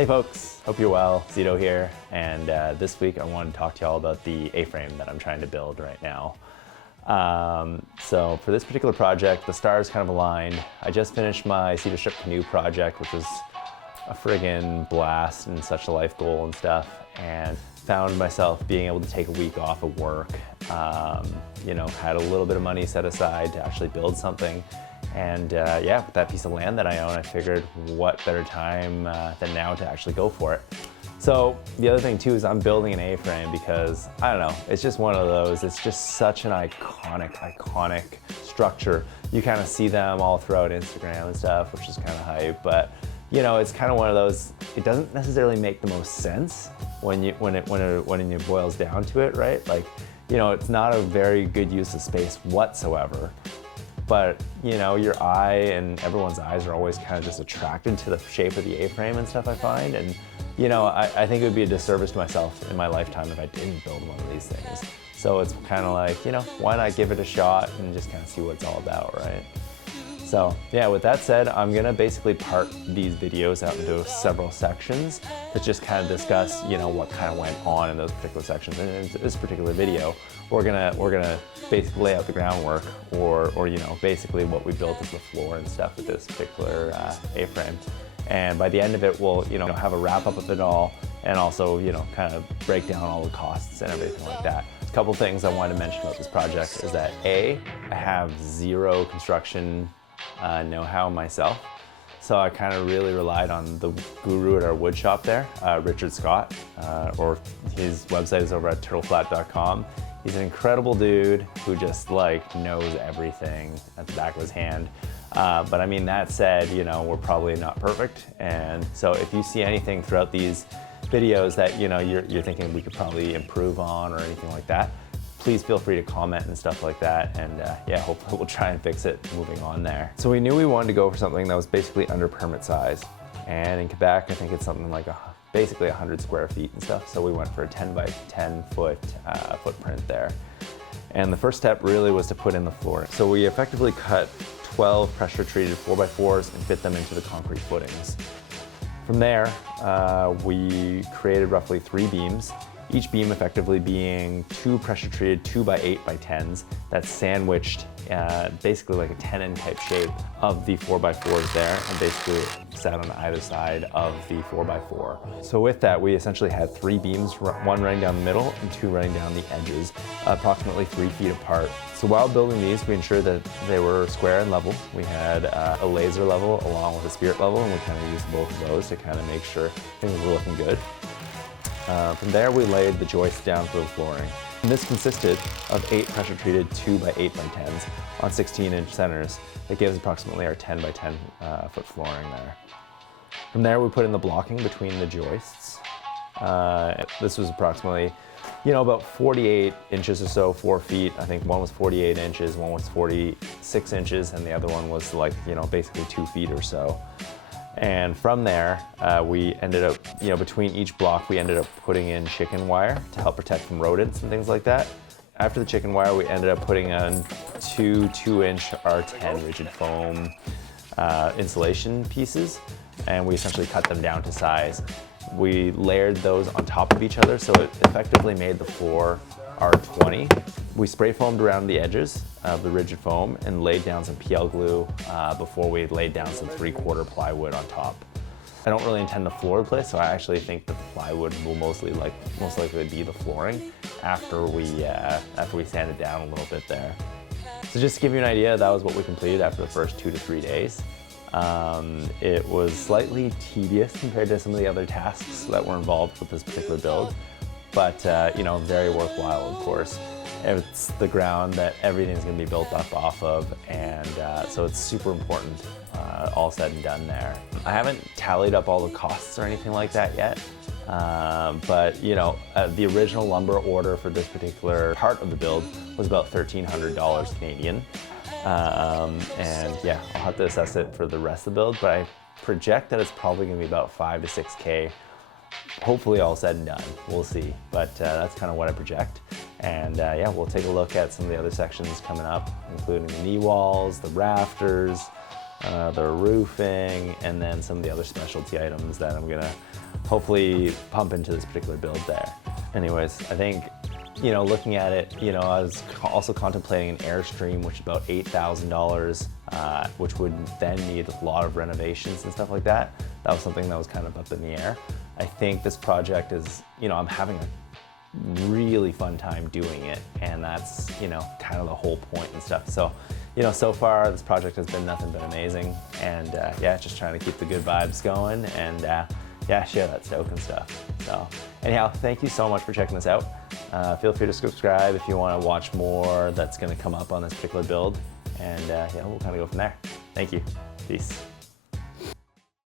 Hey folks, hope you're well. Szeto here, and this week I want to talk to y'all about the A-frame that I'm trying to build right now. So for this particular project, the stars kind of aligned. I just finished my cedar strip canoe project, which was a friggin' blast and such a life goal and stuff, and found myself being able to take a week off of work. Had a little bit of money set aside to actually build something. And with that piece of land that I own, I figured what better time than now to actually go for it. So the other thing too is I'm building an A-frame because, I don't know, it's just one of those, it's just such an iconic structure. You kind of see them all throughout Instagram and stuff, which is kind of hype, but it's kind of one of those, it doesn't necessarily make the most sense when it boils down to it, right? Like, it's not a very good use of space whatsoever. But your eye and everyone's eyes are always kind of just attracted to the shape of the A-frame and stuff, I find. And I think it would be a disservice to myself in my lifetime if I didn't build one of these things. So it's kind of like, why not give it a shot and just kind of see what it's all about, right? So yeah, with that said, I'm gonna basically part these videos out into several sections to just kind of discuss, what kind of went on in those particular sections. And in this particular video, we're gonna basically lay out the groundwork, or basically what we built as the floor and stuff with this particular A-frame. And by the end of it, we'll have a wrap up of it all, and also kind of break down all the costs and everything like that. A couple things I wanted to mention about this project is that I have zero construction know-how myself. So I kind of really relied on the guru at our wood shop there, Richard Scott, or his website is over at turtleflat.com. He's an incredible dude who just knows everything at the back of his hand. But I mean, that said, we're probably not perfect. And so if you see anything throughout these videos that, you're thinking we could probably improve on or anything like that, please feel free to comment and stuff like that. And hopefully we'll try and fix it moving on there. So we knew we wanted to go for something that was basically under permit size. And in Quebec, I think it's something like basically 100 square feet and stuff. So we went for a 10 by 10 foot footprint there. And the first step really was to put in the floor. So we effectively cut 12 pressure treated 4x4s and fit them into the concrete footings. From there, we created roughly 3 beams, each beam effectively being 2 pressure treated 2x8x10s that's sandwiched basically like a tenon type shape of the 4x4s there, and basically sat on either side of the 4x4. So with that, we essentially had 3 beams, one running down the middle and 2 running down the edges, approximately 3 feet apart. So while building these, we ensured that they were square and level. We had a laser level along with a spirit level, and we kind of used both of those to kind of make sure things were looking good. From there, we laid the joists down for the flooring. And this consisted of 8 pressure treated 2x8x10s on 16-inch centers. That gives approximately our 10 by 10 foot flooring there. From there, we put in the blocking between the joists. This was approximately, about 48 inches or so, 4 feet. I think one was 48 inches, one was 46 inches, and the other one was basically 2 feet or so. And from there, we ended up, between each block, we ended up putting in chicken wire to help protect from rodents and things like that. After the chicken wire, we ended up putting on 2 2-inch R10 rigid foam insulation pieces, and we essentially cut them down to size. We layered those on top of each other, so it effectively made the floor R20. We spray foamed around the edges of the rigid foam and laid down some PL glue before we laid down some 3/4 plywood on top. I don't really intend the floor replace, so I actually think that the plywood will most likely be the flooring after we sand it down a little bit there. So just to give you an idea, that was what we completed after the first 2 to 3 days. It was slightly tedious compared to some of the other tasks that were involved with this particular build, but very worthwhile, of course. It's the ground that everything's going to be built up off of, and so it's super important, all said and done there. I haven't tallied up all the costs or anything like that yet, but the original lumber order for this particular part of the build was about $1,300 Canadian. And yeah, I'll have to assess it for the rest of the build, but I project that it's probably going to be about 5 to 6K, hopefully all said and done. We'll see, but that's kind of what I project. And we'll take a look at some of the other sections coming up, including the knee walls, the rafters, the roofing, and then some of the other specialty items that I'm gonna hopefully pump into this particular build there. Anyways, I think, looking at it, I was also contemplating an Airstream, which is about $8,000, which would then need a lot of renovations and stuff like that. That was something that was kind of up in the air. I think this project is, I'm having a really fun time doing it, and that's, kind of the whole point and stuff. So, so far this project has been nothing but amazing, and yeah, just trying to keep the good vibes going, and yeah, share that stoke and stuff. So anyhow, thank you so much for checking this out. Feel free to subscribe if you want to watch more that's going to come up on this particular build, and yeah, we'll kind of go from there. Thank you. Peace.